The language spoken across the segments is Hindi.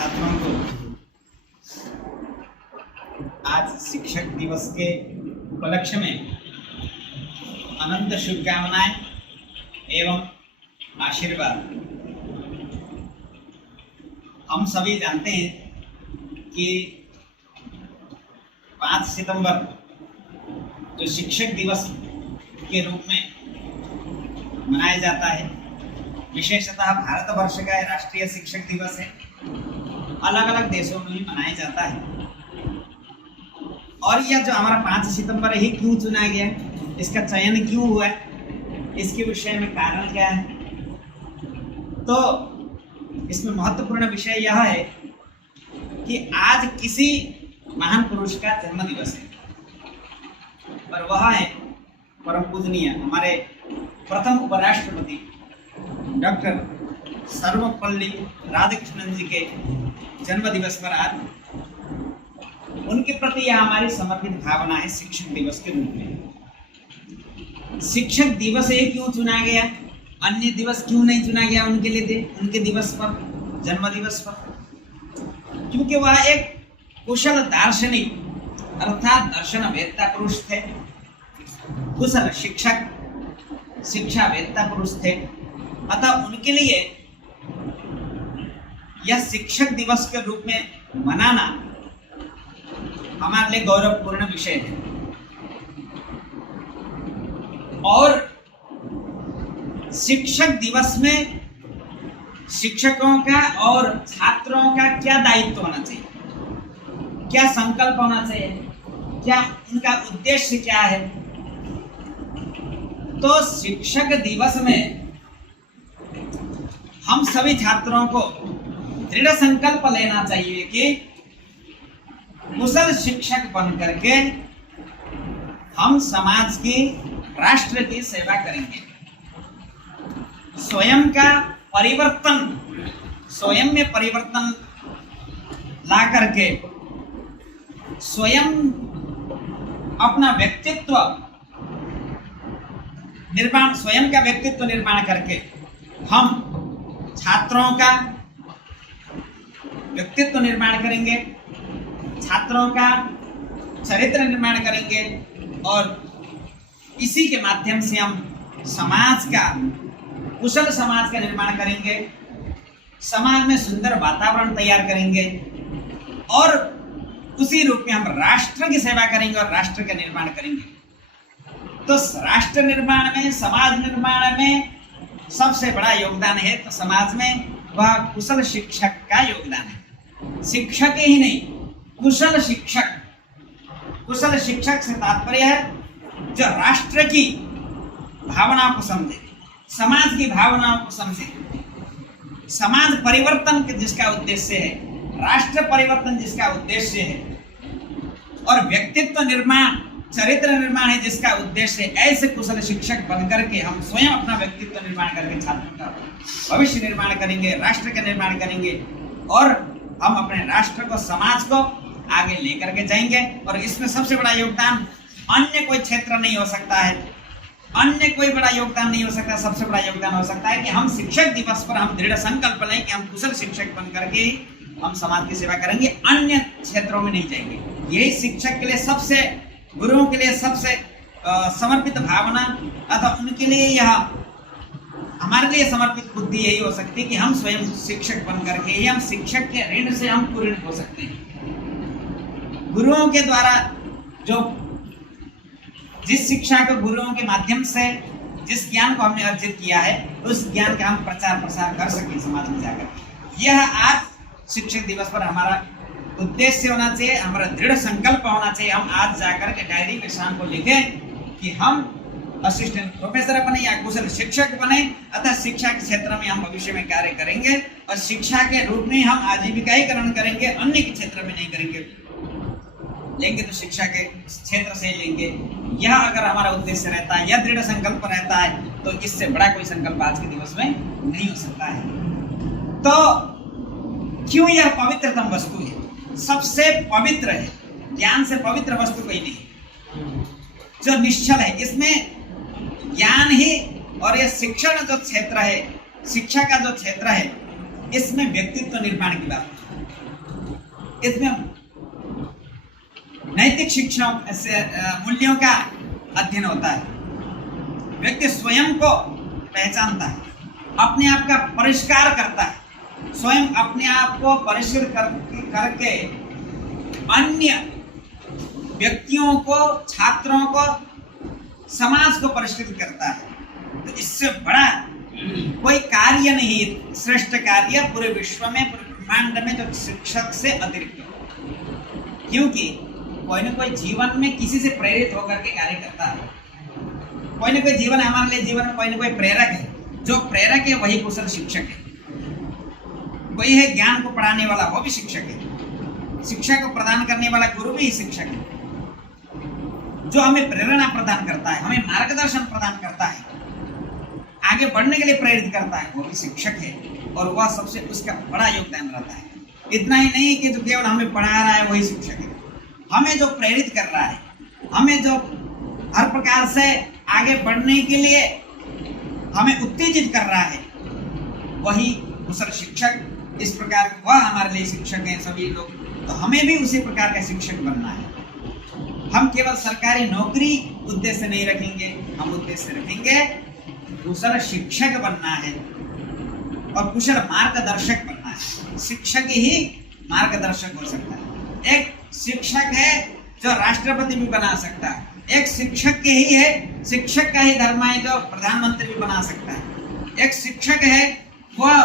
छात्रों को आज शिक्षक दिवस के उपलक्ष्य में अनंत शुभकामनाएं एवं आशीर्वाद। हम सभी जानते हैं कि 5 सितंबर जो शिक्षक दिवस के रूप में मनाया जाता है, विशेषतः भारतवर्ष का राष्ट्रीय शिक्षक दिवस है, अलग अलग देशों में भी मनाया जाता है। और यह जो हमारा 5 सितंबर ही क्यों चुना गया, इसका चयन क्यों हुआ, इसके विषय में कारण क्या है? तो इसमें महत्वपूर्ण विषय यह है कि आज किसी महान पुरुष का जन्म दिवस है और वह है परम पूजनीय हमारे प्रथम उपराष्ट्रपति डॉक्टर सर्वपल्ली राधाकृष्णन जी के जन्म दिवस पर आज उनके प्रति यह हमारी समर्पित भावना है। शिक्षक दिवस के रूप में शिक्षक दिवस ये क्यों चुना गया, अन्य दिवस क्यों नहीं चुना गया उनके लिए, उनके दिवस पर, जन्म दिवस पर? क्योंकि वह एक कुशल दार्शनिक अर्थात दर्शनवेत्ता पुरुष थे, कुशल शिक्षक, शिक्षावेत्ता पुरुष थे। अतः उनके लिए यह शिक्षक दिवस के रूप में मनाना हमारे लिए गौरवपूर्ण विषय है। और शिक्षक दिवस में शिक्षकों का और छात्रों का क्या दायित्व होना चाहिए, क्या संकल्प होना चाहिए, क्या उनका उद्देश्य क्या है? तो शिक्षक दिवस में हम सभी छात्रों को दृढ़ संकल्प लेना चाहिए कि कुशल शिक्षक बन करके हम समाज की, राष्ट्र की सेवा करेंगे। स्वयं का परिवर्तन, स्वयं में परिवर्तन ला करके स्वयं अपना व्यक्तित्व निर्माण, स्वयं का व्यक्तित्व निर्माण करके हम छात्रों का व्यक्तित्व निर्माण करेंगे, छात्रों का चरित्र निर्माण करेंगे और इसी के माध्यम से हम समाज का, कुशल समाज का निर्माण करेंगे, समाज में सुंदर वातावरण तैयार करेंगे और उसी रूप में हम राष्ट्र की सेवा करेंगे और राष्ट्र का निर्माण करेंगे। तो राष्ट्र निर्माण में, समाज निर्माण में सबसे बड़ा योगदान है तो समाज में वह कुशल शिक्षक का योगदान है। शिक्षक ही नहीं, कुशल शिक्षक। कुशल शिक्षक से तात्पर्य है जो राष्ट्र की भावनाओं को समझे, समाज की भावनाओं को समझे, समाज परिवर्तन जिसका उद्देश्य है, राष्ट्र परिवर्तन जिसका उद्देश्य है और व्यक्तित्व निर्माण, चरित्र निर्माण है जिसका उद्देश्य है। ऐसे कुशल शिक्षक बनकर के हम स्वयं अपना व्यक्तित्व निर्माण करके छात्रों का भविष्य निर्माण करेंगे, राष्ट्र का निर्माण करेंगे और हम अपने राष्ट्र को, समाज को आगे लेकर के जाएंगे। और इसमें सबसे बड़ा योगदान अन्य कोई क्षेत्र नहीं हो सकता है, अन्य कोई बड़ा योगदान नहीं हो सकता। सबसे बड़ा योगदान हो सकता है कि हम शिक्षक दिवस पर हम दृढ़ संकल्प लें कि हम कुशल शिक्षक बन करके हम समाज की सेवा करेंगे, अन्य क्षेत्रों में नहीं जाएंगे। यही शिक्षक के लिए सबसे, गुरुओं के लिए सबसे समर्पित भावना, अतः उनके लिए यह, हमारे लिए समर्पित बुद्धि यही हो सकती है कि हम स्वयं शिक्षक बन करके ही हम शिक्षक के ऋण से हम पूर्ण हो सकते हैं। गुरुओं के द्वारा जो जिस शिक्षा को, गुरुओं के माध्यम से जिस ज्ञान को हमने अर्जित किया है, उस ज्ञान का हम प्रचार प्रसार कर सकें समाज में जाकर। यह आज शिक्षक दिवस पर हमारा उद्देश्य होना चाहिए, हमारा दृढ़ संकल्प होना चाहिए। हम आज जाकर के डायरी में शाम को लिखें कि हम असिस्टेंट प्रोफेसर बने या कुशल शिक्षक बने, अतः शिक्षा के क्षेत्र में हम भविष्य में कार्य करेंगे और शिक्षा के रूप में हम आजीविकाकरण करेंगे, अन्य के क्षेत्र में नहीं करेंगे। लेंगे तो शिक्षा के क्षेत्र से लेंगे। यह अगर हमारा उद्देश्य रहता है, यह दृढ़ संकल्प रहता है, तो इससे बड़ा कोई संकल्प आज के दिवस में नहीं हो सकता है। तो क्यों यह पवित्रतम वस्तु है, सबसे पवित्र है, ज्ञान से पवित्र वस्तु कोई नहीं, जो निश्चल है। इसमें ज्ञान ही और ये शिक्षण जो क्षेत्र है, शिक्षा का जो क्षेत्र है, इसमें व्यक्तित्व निर्माण की बात है। इसमें नैतिक शिक्षाओं से मूल्यों का अध्ययन होता है। व्यक्ति स्वयं को पहचानता है, अपने आप का परिष्कार करता है, स्वयं अपने आप को परिष्कृत करके अन्य व्यक्तियों को, छात्रों को, समाज को परिष्कृत करता है। तो इससे बड़ा कोई कार्य नहीं, श्रेष्ठ कार्य पूरे विश्व में, पूरे ब्रह्मांड में जो शिक्षक से अतिरिक्त हो। क्योंकि कोई ना कोई जीवन में किसी से प्रेरित होकर के कार्य करता है। कोई ना कोई जीवन, हमारे लिए जीवन में कोई ना कोई प्रेरक है। जो प्रेरक है वही कुशल शिक्षक है। कोई है ज्ञान को पढ़ाने वाला, वो भी शिक्षक है। शिक्षा को प्रदान करने वाला गुरु भी शिक्षक है। जो हमें प्रेरणा प्रदान करता है, हमें मार्गदर्शन प्रदान करता है, आगे बढ़ने के लिए प्रेरित करता है, वो भी शिक्षक है। और वह सबसे उसका बड़ा योगदान रहता है। इतना ही नहीं कि जो केवल हमें पढ़ा रहा है वही शिक्षक है, हमें जो प्रेरित कर रहा है, हमें जो हर प्रकार से आगे बढ़ने के लिए हमें उत्तेजित कर रहा है, वही कुशल शिक्षक। इस प्रकार वह हमारे लिए शिक्षक हैं सभी लोग। तो हमें भी उसी प्रकार का शिक्षक बनना है। हम केवल सरकारी नौकरी उद्देश्य नहीं रखेंगे, हम उद्देश्य रखेंगे कुशल शिक्षक बनना है और कुशल मार्गदर्शक बनना है। शिक्षक ही मार्गदर्शक हो सकता है। एक शिक्षक है जो राष्ट्रपति भी बना सकता है। एक शिक्षक के ही है, शिक्षक का ही धर्म है जो प्रधानमंत्री भी बना सकता है। एक शिक्षक है वह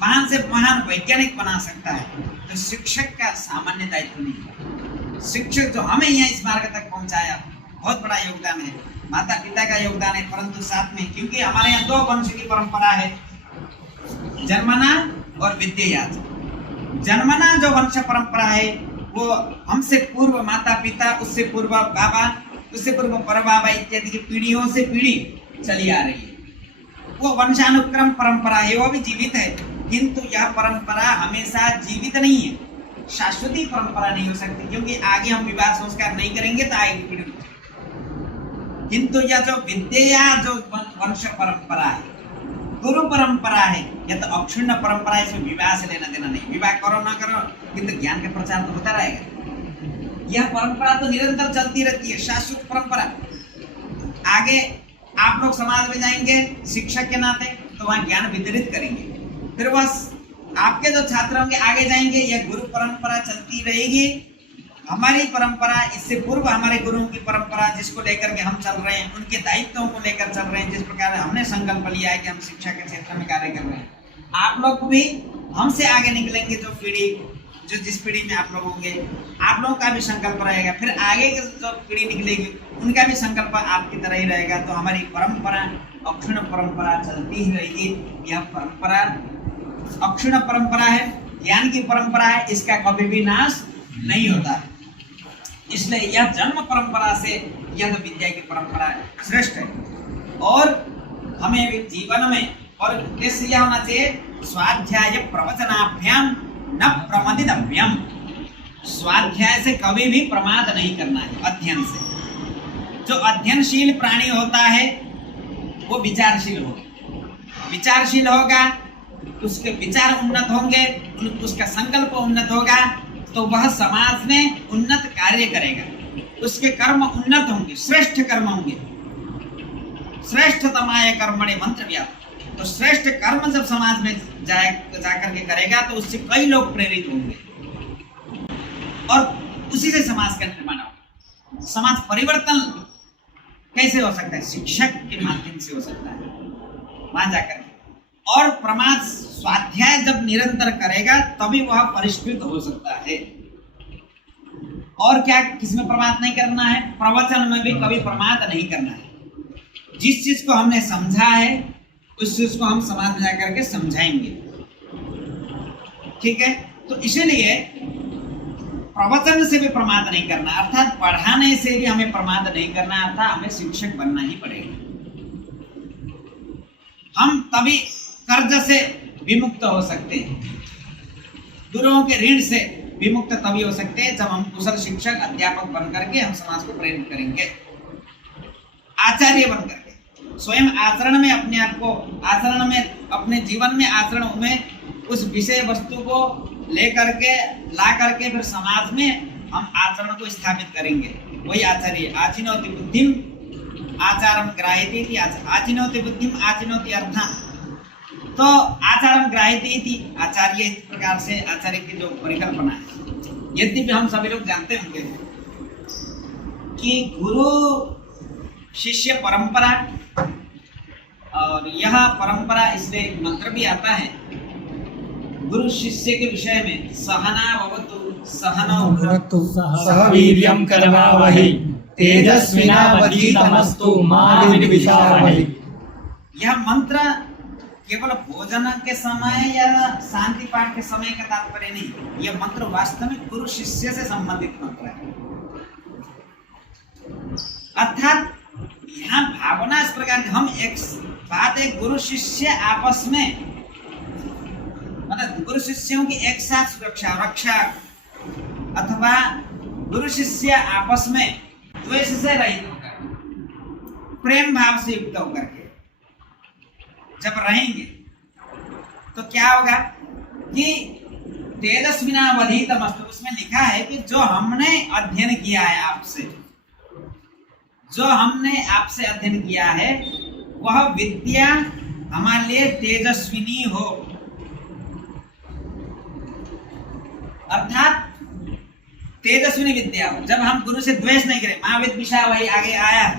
महान से महान वैज्ञानिक बना सकता है। तो शिक्षक का सामान्य दायित्व नहीं है। शिक्षक जो हमें यहाँ इस मार्ग तक पहुंचाया, बहुत बड़ा योगदान है, माता पिता का योगदान है। परंतु साथ में, क्योंकि हमारे यहाँ 2 वंश की परंपरा है, जन्मना और विद्यायात। जन्मना जो वंश परंपरा है वो हमसे पूर्व माता पिता, उससे पूर्व बाबा, उससे पूर्व परबाबा इत्यादि की पीढ़ियों से पीढ़ी चली आ रही है। वो वंशानुक्रम परंपरा है, वो भी जीवित है। किंतु यह परंपरा हमेशा जीवित नहीं है, शाश्वती परंपरा नहीं हो सकती। क्योंकि आगे हम विवाह संस्कार नहीं करेंगे तो आगे पीढ़ी। किंतु यह जो विद्या, जो वंश परंपरा है, गुरु परंपरा है, यह तो अक्षुण्ण परंपरा है। इसमें विवाह से लेना देना नहीं। विवाह करो ना करो, किंतु ज्ञान का प्रचार तो होता रहेगा। यह परंपरा तो निरंतर चलती रहती है, शाश्वत परंपरा। आगे आप लोग समाज में जाएंगे शिक्षक के नाते, तो वहाँ ज्ञान वितरित करेंगे। फिर बस आपके जो छात्र होंगे आगे जाएंगे, यह गुरु परंपरा चलती रहेगी। हमारी परंपरा, इससे पूर्व हमारे गुरुओं की परंपरा जिसको लेकर के हम चल रहे हैं, उनके दायित्वों को लेकर चल रहे हैं, जिस प्रकार हमने संकल्प लिया है कि हम शिक्षा के क्षेत्र में कार्य कर रहे हैं। आप लोग भी हमसे आगे निकलेंगे, जो पीढ़ी, जो जिस पीढ़ी में आप लोग होंगे, आप लोगों का भी संकल्प रहेगा। फिर आगे की जो पीढ़ी निकलेगी उनका भी संकल्प आपकी तरह ही रहेगा। तो हमारी परंपरा, अक्षुण्ण परंपरा चलती ही रहेगी। यह परंपरा अक्षुण्ण परंपरा है, ज्ञान की परंपरा है, इसका कभी भी नाश नहीं होता है। इसलिए यह जन्म परंपरा से यह विद्या की परंपरा श्रेष्ठ है। और हमें भी जीवन में और उद्देश्य यह होना चाहिए, स्वाध्याय प्रवचनाभ्याम न प्रमदितव्यम। स्वाध्याय से कभी भी प्रमाद नहीं करना है। अध्ययन से, जो अध्ययनशील प्राणी होता है वो विचारशील होगा। विचारशील होगा, उसके विचार उन्नत होंगे, उसका संकल्प उन्नत होगा, तो वह समाज में उन्नत कार्य करेगा। उसके कर्म उन्नत होंगे, श्रेष्ठ कर्म होंगे। श्रेष्ठतमाय कर्मणे मंत्रव्याप्त। तो श्रेष्ठ कर्म जब समाज में जाकर के करेगा तो उससे कई लोग प्रेरित होंगे और उसी से समाज का निर्माण होगा। समाज परिवर्तन कैसे हो सकता है? शिक्षक के माध्यम से हो सकता है, वहां जाकर। और प्रमाद, स्वाध्याय जब निरंतर करेगा तभी वह परिष्कृत हो सकता है। और क्या, किसमें प्रमाद नहीं करना है? प्रवचन में भी कभी प्रमाद नहीं करना है। जिस चीज को हमने समझा है उस चीज को हम समाज में जाकर के समझाएंगे। ठीक है? तो इसीलिए प्रवचन से भी प्रमाद नहीं करना, अर्थात पढ़ाने से भी हमें प्रमाद नहीं करना, अर्थात हमें शिक्षक बनना ही पड़ेगा। हम तभी कर्ज से विमुक्त हो सकते हैं, गुरुओं के ऋण से विमुक्त तभी हो सकते हैं जब हम कुशल शिक्षक, अध्यापक बनकर के हम समाज को प्रेरित करेंगे। आचार्य बनकर के स्वयं आचरण में अपने आप को, आचरण में, अपने जीवन में, आचरण में उस विषय वस्तु को लेकर के ला करके फिर समाज में हम आचरण को स्थापित करेंगे। वही आचार्य आचिनोति बुद्धिम आचारम ग्राह्यते इति, आचिनोति बुद्धिम आचिनोति अर्थम। तो आचारम ग्राह्यते इति आचार्य इस प्रकार से आचार्य की जो परिकल्पना है, यद्यपि हम सभी लोग जानते होंगे कि गुरु शिष्य परंपरा, और यह परंपरा इसलिए एक मंत्र भी आता है गुरु शिष्य के विषय में, सहना भवतु सहनौ भुनक्तु सह वीर्यं करवावहै तेजस्विनावधीतमस्तु मा विद्विषावहै। यह मंत्र केवल भोजन के समय या शांति पाठ के समय का तात्पर्य नहीं, यह मंत्र वास्तविक गुरु शिष्य से संबंधित मंत्र है। अर्थात यहाँ भावना इस प्रकार की, हम एक बात है गुरु शिष्य आपस में, मतलब गुरु शिष्यों की एक साथ सुरक्षा रक्षा, अथवा गुरु शिष्य आपस में द्वेष से रहित होकर प्रेम भाव से युक्त होकर के जब रहेंगे तो क्या होगा कि तेजस्विनावधीतमस्तु, उसमें लिखा है कि जो हमने अध्ययन किया है आपसे, जो हमने आपसे अध्ययन किया है वह विद्या हमारे लिए तेजस्विनी हो। अर्थात तेजस्विनी विद्या हो। जब हम गुरु से द्वेष नहीं करें, माँ विद्विषा वही आगे आया है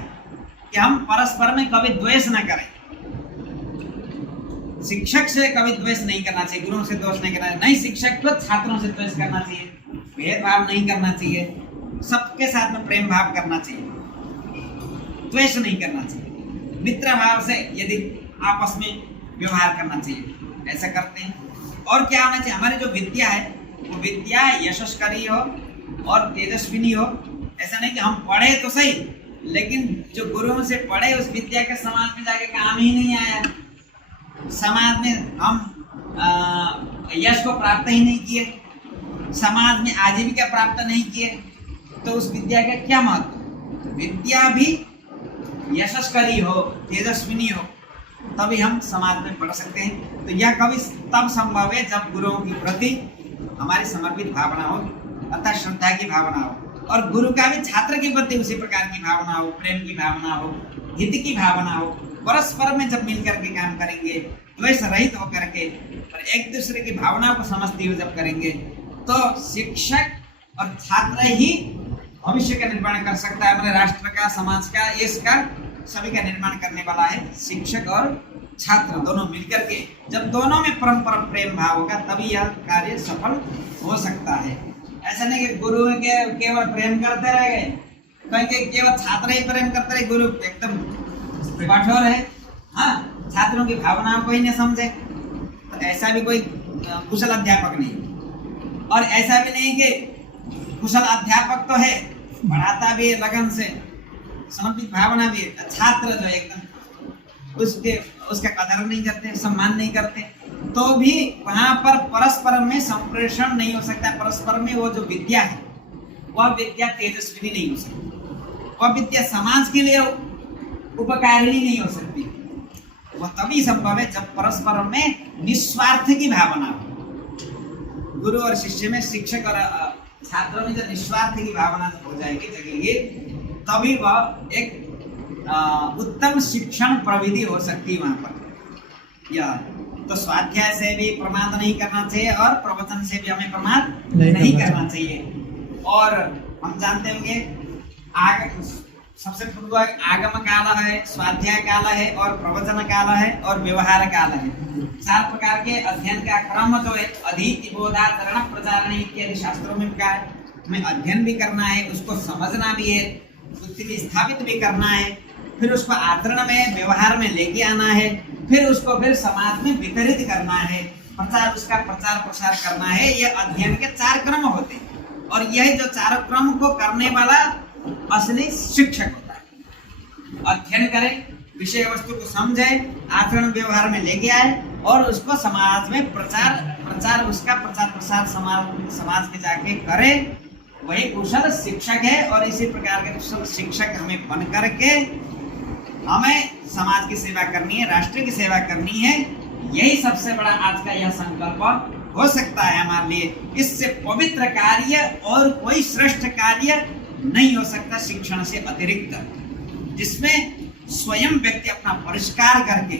कि हम परस्पर में कभी द्वेष न करें। शिक्षक से कभी द्वेष नहीं करना चाहिए, गुरुओं से द्वेष नहीं करना चाहिए, नहीं शिक्षक को छात्रों से द्वेष करना चाहिए, भेदभाव नहीं करना चाहिए, सबके साथ में प्रेम भाव करना चाहिए, द्वेष नहीं करना चाहिए, मित्र भाव से यदि आपस में व्यवहार करना चाहिए, ऐसा करते हैं। और क्या होना चाहिए, हमारी जो विद्या है वो विद्या यशस्वी हो और तेजस्विनी हो। ऐसा नहीं कि हम पढ़े तो सही, लेकिन जो गुरुओं से पढ़े उस विद्या के समाज में जाके काम ही नहीं आया, समाज में हम यश को प्राप्त ही नहीं किए, समाज में आजीविका प्राप्त नहीं किए, तो उस विद्या का क्या महत्व। विद्या भी यशस्वी हो, तेजस्विनी हो, तभी हम समाज में पढ़ सकते हैं। तो यह कभी तब संभव है जब गुरुओं के प्रति हमारी समर्पित भावना हो, अर्थात श्रद्धा की भावना हो, और गुरु का भी छात्र के प्रति उसी प्रकार की भावना हो, प्रेम की भावना हो, हित की भावना हो। परस्पर में जब मिल करके काम करेंगे, द्वेष रहित होकर के और एक दूसरे की भावना को समझते हुए जब करेंगे, तो शिक्षक और छात्र ही भविष्य का निर्माण कर सकता है। हमारे राष्ट्र का, समाज का, देश का, सभी का निर्माण करने वाला है शिक्षक और छात्र दोनों मिलकर के। जब दोनों में परस्पर प्रेम भाव होगा तभी यह कार्य सफल हो सकता है। ऐसा नहीं कि गुरु के केवल प्रेम करते रह गए, कहीं केवल छात्र ही प्रेम करते रहे, गुरु एकदम कठोर है, हाँ, छात्रों की भावनाओं को ही नहीं समझे, तो ऐसा भी कोई कुशल अध्यापक नहीं। और ऐसा भी नहीं कि कुशल अध्यापक तो है, पढ़ाता भी है लगन से, समर्पित भावना भी है, छात्र जो एकदम उसका कदर नहीं करते, सम्मान नहीं करते, तो भी वहां पर परस्पर में संप्रेषण नहीं हो सकता। परस्पर में वो जो विद्या है वह विद्या तेजस्वी नहीं हो सकती, वह विद्या समाज के लिए उपकारिणी नहीं हो सकती। वह तभी संभव है जब परस्पर में निस्वार्थ की भावना हो। गुरु और शिष्य में, शिक्षक और छात्रों में जब निस्वार्थ की भावना हो जाएगी, जगेगी, तभी वह एक उत्तम शिक्षण प्रविधि हो सकती है वहां पर। या तो स्वाध्याय से भी प्रमाद नहीं करना चाहिए और प्रवचन से भी हमें प्रमाद नहीं करना चाहिए। और हम जानते होंगे सबसे पूर्व आगम काल है, स्वाध्याय काल है, और प्रवचन काल है, और व्यवहार काल है। 4 प्रकार के अध्ययन का क्रम जो है, अधीति बोधाचरण प्रचारण इत्यादि शास्त्रों में कहा है। हमें अध्ययन भी करना है, उसको समझना भी है, बुद्धि में स्थापित भी करना है, फिर उसको आचरण में, व्यवहार में लेके आना है, फिर उसको फिर समाज में वितरित करना है, उसका प्रचार प्रसार करना है। ये अध्ययन के 4 क्रम होते हैं, और यही जो 4 क्रम को करने वाला असली शिक्षक होता है। अध्ययन करे, विषय वस्तु को समझे, आचरण व्यवहार में लेके आए, और उसको समाज में उसका प्रचार प्रसार समाज में जाके करे, वही कुशल शिक्षक है। और इसी प्रकार के कुशल शिक्षक हमें बन करके हमें समाज की सेवा करनी है, राष्ट्र की सेवा करनी है, यही सबसे बड़ा आज का यह संकल्प हो सकता है हमारे लिए। इससे पवित्र कार्य और कोई श्रेष्ठ कार्य नहीं हो सकता शिक्षण से अतिरिक्त, जिसमें स्वयं व्यक्ति अपना परिष्कार करके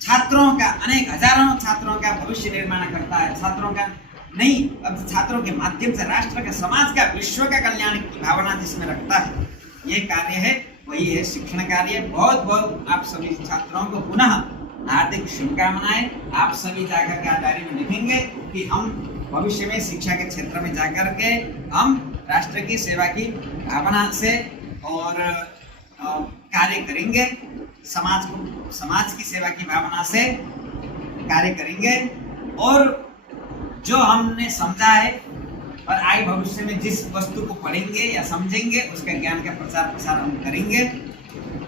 छात्रों का, अनेक हजारों छात्रों का भविष्य निर्माण करता है। छात्रों का नहीं, अब छात्रों के माध्यम से राष्ट्र का, समाज का, विश्व का कल्याण की भावना जिसमें रखता है, ये कार्य है, वही है शिक्षण कार्य। बहुत बहुत आप सभी छात्रों को पुनः हार्दिक शुभकामनाएं। आप सभी जाकर के डायरी में लिखेंगे कि हम भविष्य में शिक्षा के क्षेत्र में जाकर के हम राष्ट्र की सेवा की भावना से और कार्य करेंगे, समाज की सेवा की भावना से कार्य करेंगे, और जो हमने समझा है और आगे भविष्य में जिस वस्तु को पढ़ेंगे या समझेंगे उसका ज्ञान का प्रचार प्रसार हम करेंगे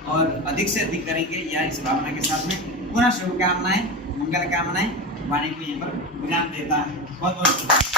और अधिक से अधिक करेंगे, या इस भावना के साथ में पुनः शुभकामनाएं, मंगल कामनाएं वाणी को यहाँ पर विराम देता है। बहुत बहुत